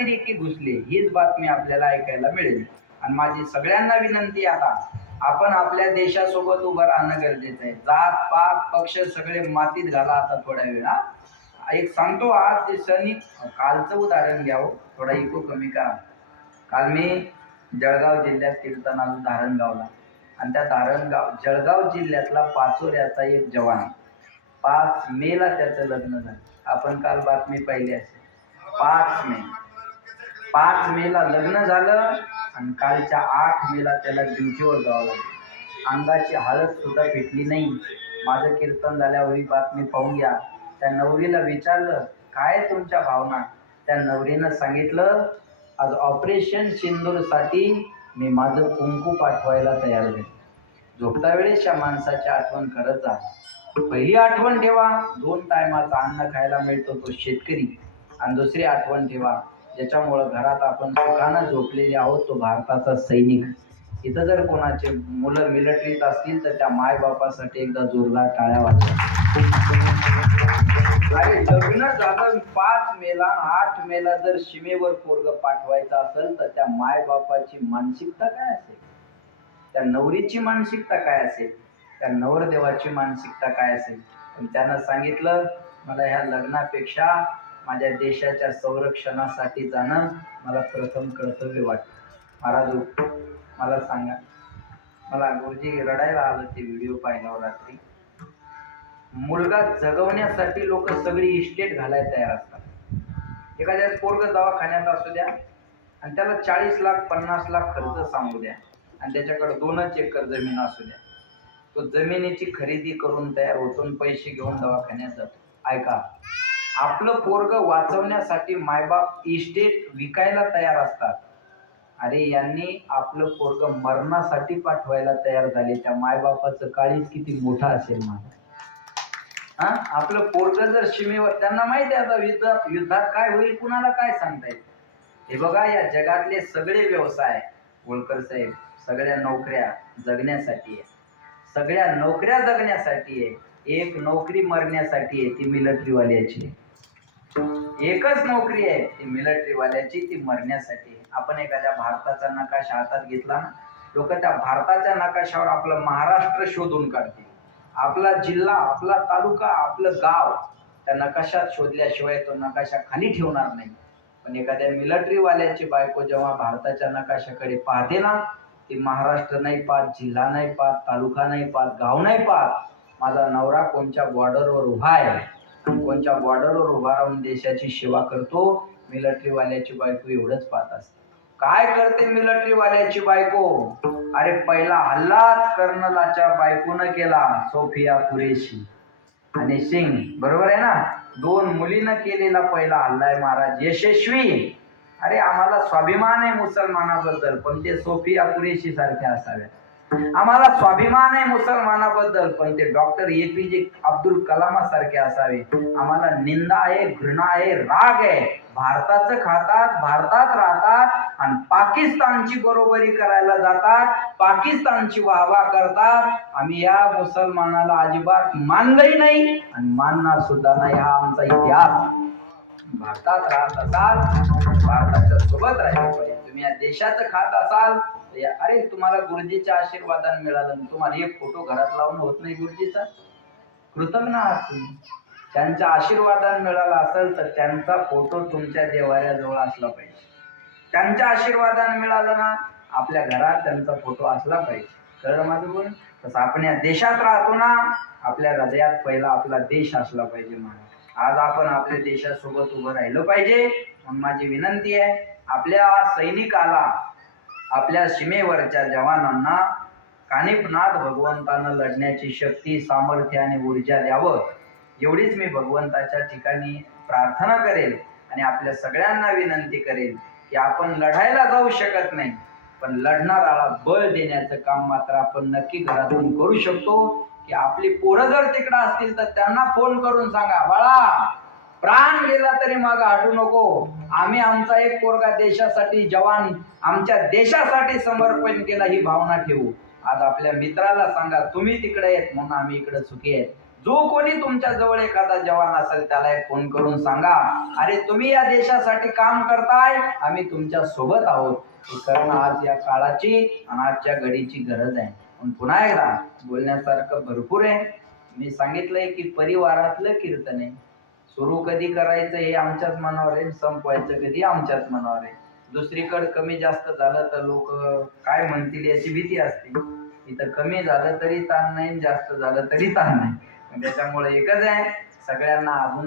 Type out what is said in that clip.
अतिरेकी घुसले हीच बातमी आपल्याला ऐकायला मिळेल. आणि माझी सगळ्यांना विनंती आता आपण आपल्या देशासोबत उभं राहणं गरजेचं आहे. जात पात पक्ष सगळे मातीत घाला आता थोड्या वेळा एक सांगतो आज सैनिक कालचं उदाहरण घ्यावं हो, थोडा इको कमी करा. काल मी जळगाव जिल्ह्यात कीर्तनाला धारणगावला आणि त्या धारणगाव जळगाव जिल्ह्यातला पाचोऱ्याचा एक जवान. पाच मेला त्याचं लग्न झालं. आपण काल बातमी पाहिली असेल. पाच मे. पाच मेला लग्न झालं आणि कालच्या आठ मेला त्याला ड्युटीवर जावं लागलं. अंगाची हळद सुद्धा भेटली नाही. माझं कीर्तन झाल्यावर ही बातमी पाहून घ्या. त्या नवरीला विचारलं काय तुमच्या भावना? त्या नवरीनं सांगितलं आज ऑपरेशन सिंदूरसाठी मी माझं कुंकू पाठवायला तयार झाले झोपता वेळेस या माणसाची आठवण करत जा. पहिली आठवण ठेवा. दोन टायमाचं अन्न खायला मिळतो तो शेतकरी. आणि दुसरी आठवण ठेवा. ज्याच्यामुळं घरात आपण सुखानं झोपलेले आहोत तो भारताचा सैनिक. इथं जर कोणाचे मुलं मिलिटरीत असतील तर त्या मायबापासाठी एकदा जोरदार टाळ्या वाजवा. अरे लग्न झालं पाच मेला आठ मेला जर सीमेवर पोरग पाठवायचा असेल तर त्या मायबापाची मानसिकता काय असेल? त्या नवरीची मानसिकता काय असेल? त्या नवरदेवाची मानसिकता काय असेल? पण त्यानं सांगितलं मला ह्या लग्नापेक्षा माझ्या देशाच्या संरक्षणासाठी जाणं मला प्रथम कर्तव्य वाटतं. महाराज मला सांगा. मला गुरुजी रडायला आलं ते व्हिडिओ पाहिल्यावर रात्री. मुलगा जगवण्यासाठी लोक सगळी इस्टेट घालायला तयार असतात. एखाद्या पोरग दवाखान्यात असू द्या आणि त्याला चाळीस लाख पन्नास लाख खर्च सांगू द्या आणि त्याच्याकडे दोनच एकर जमीन असू द्या. तो जमिनीची खरेदी करून तयार होतो पैसे घेऊन दवाखान्यात जातो. ऐका आपलं पोरग वाचवण्यासाठी मायबाप इस्टेट विकायला तयार असतात. अरे यांनी आपलं पोरग मरणासाठी पाठवायला तयार झाले. त्या मायबापाचं काळीज किती मोठा असेल मला हा? आपलं पोरग जर सीमेवर त्यांना माहिती आहे आता युद्धात युद्धात काय होईल कुणाला काय सांगता येईल? हे बघा या जगातले सगळे व्यवसाय होळकर साहेब सगळ्या नोकऱ्या जगण्यासाठी आहे. सगळ्या नोकऱ्या जगण्यासाठी आहे. एक नोकरी मरण्यासाठी आहे ती मिलिटरीवाल्याची एकच नोकरी आहे ती मिलिटरीवाल्याची ती मरण्यासाठी. आपण एखाद्या भारताचा नकाशा हातात घेतला ना लोक त्या भारताच्या नकाशावर आपलं महाराष्ट्र शोधून काढतील. आपला जिल्हा आपला तालुका आपलं गाव त्या नकाशात शोधल्याशिवाय तो नकाशा खाली ठेवणार नाही. पण एखाद्या मिलिटरीवाल्याची बायको जेव्हा भारताच्या नकाशाकडे पाहते ना ती महाराष्ट्र नाही पाहत जिल्हा नाही पाहत तालुका नाही पाहत गाव नाही पाहत माझा नवरा कोणत्या बॉर्डरवर उभा आहे? कोणच्या कोणत्या बॉर्डरवर उभा राहून देशाची सेवा करतो मिलिटरीवाल्याची बायको एवढंच पाहत असते. काय करते मिलिटरीवाल्याची बायको? अरे पहिला हल्लाच कर्नलाच्या बायकोनं केला सोफिया कुरेशी. आणि सिंग बरोबर आहे ना? दोन मुलीनं केलेला पहिला हल्ला आहे महाराज यशस्वी. अरे आम्हाला स्वाभिमान आहे मुसलमानाबद्दल पण ते सोफिया कुरेशी सारखे असाव्यात आम्हाला स्वाभिमान आहे मुसलमानाबद्दल पण ते डॉक्टर ए पी जे अब्दुल कलामासारखे असावे. आम्हाला निंदा आहे घृणा आहे राग आहे. भारताचं खातात भारतात राहतात आणि पाकिस्तानची बरोबरी करायला जातात पाकिस्तानची वाहवा करतात. आम्ही या मुसलमानाला अजिबात मानलंही नाही आणि मानणार सुद्धा नाही हा आमचा इतिहास. भारतात राहत असाल भारताच्या सोबत राहिले पाहिजे. तुम्ही या देशाचं खात असाल अरे तुम्हाला गुरुजीच्या आशीर्वादाने मिळालं. तुम्हाला एक फोटो घरात लावून होत नाही गुरुजीचा? कृतज्ञ आहात तुम्ही. त्यांच्या आशीर्वादाने मिळाला असेल तर त्यांचा फोटो तुमच्या देवाऱ्याजवळ असला पाहिजे. त्यांच्या आशीर्वादाने मिळालं ना आपल्या घरात त्यांचा फोटो असला पाहिजे. कळलं माझं बोल? तसं आपण या देशात राहतो ना आपल्या हृदयात पहिला आपला देश असला पाहिजे म्हणून. आज आपण आपल्या देशासोबत उभं राहिलं पाहिजे. म्हणून माझी विनंती आहे आपल्या सैनिकाला आपल्या सीमेवरच्या जवानांना कानिपनाथ भगवंतानं लढण्याची शक्ती सामर्थ्य आणि ऊर्जा द्यावं. एवढीच मी भगवंताच्या ठिकाणी प्रार्थना करेल आणि आपल्या सगळ्यांना विनंती करेल की आपण लढायला जाऊ शकत नाही पण लढणाराला बळ देण्याचं काम मात्र आपण नक्की घरातून करू शकतो. की आपली पोरं जर तिकडं असतील तर त्यांना फोन करून सांगा बाळा प्राण गेला तरी माग आठू नको. आम्ही आमचा एक पोरगा देशासाठी जवान आमच्या देशासाठी समर्पण केला ही भावना ठेवू. आज आपल्या मित्राला सांगा तुम्ही तिकडे आहेत म्हणून आम्ही इकडे सुखी आहेत. जो कोणी तुमच्या जवळ एखादा जवान असेल त्याला एक फोन करून सांगा अरे तुम्ही या देशासाठी काम करताय आम्ही तुमच्यासोबत आहोत. कारण आज या काळाची आणि आजच्या घडीची गरज आहे. पण पुन्हा एकदा बोलण्यासारखं भरपूर आहे. मी सांगितलंय की परिवारातलं कीर्तन आहे. सुरू कधी करायचं हे आमच्याच मनावर आहे संपवायचं कधी आमच्याच मनावर आहे. दुसरीकडे कमी जास्त झालं तर लोक काय म्हणतील याची भीती असते. इथं कमी झालं तरी ताण नाही जास्त झालं तरी ताण नाही. त्याच्यामुळे एकच आहे सगळ्यांना अजून